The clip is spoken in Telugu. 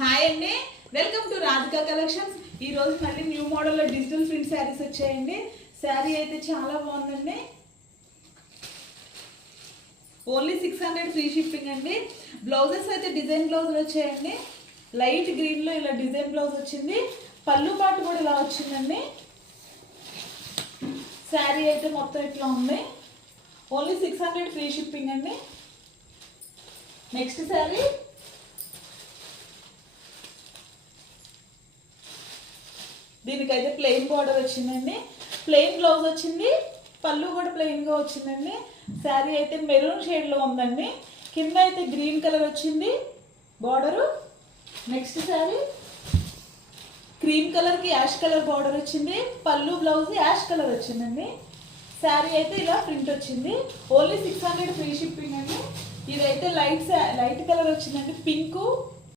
హాయ్ అండి, వెల్కమ్ టు రాధికా కలెక్షన్స్. ఈ రోజు మళ్ళీ న్యూ మోడల్లో డిజిటల్ ప్రింట్ శారీస్ వచ్చాయండి. శారీ అయితే చాలా బాగుందండి. ఓన్లీ 600 ఫ్రీ షిప్పింగ్ అండి. బ్లౌజెస్ అయితే డిజైన్ బ్లౌజులు వచ్చాయండి. లైట్ గ్రీన్లో ఇలా డిజైన్ బ్లౌజ్ వచ్చింది. పళ్ళు పాటు కూడా ఇలా వచ్చిందండి. శారీ అయితే మొత్తం ఇట్లా ఉంది. ఓన్లీ 600 ఫ్రీ షిప్పింగ్ అండి. నెక్స్ట్ శారీ దీనికైతే ప్లెయిన్ బార్డర్ వచ్చిందండి. ప్లెయిన్ బ్లౌజ్ వచ్చింది. పళ్ళు కూడా ప్లెయిన్గా వచ్చిందండి. శారీ అయితే మెరూన్ షేడ్లో ఉందండి. కింద అయితే గ్రీన్ కలర్ వచ్చింది బార్డరు. నెక్స్ట్ శారీ క్రీమ్ కలర్కి యాష్ కలర్ బార్డర్ వచ్చింది. పళ్ళు బ్లౌజ్ యాష్ కలర్ వచ్చిందండి. శారీ అయితే ఇలా ప్రింట్ వచ్చింది. ఓన్లీ 600 ఫ్రీ షిప్పింగ్ అండి. ఇదైతే లైట్ కలర్ వచ్చిందండి. పింకు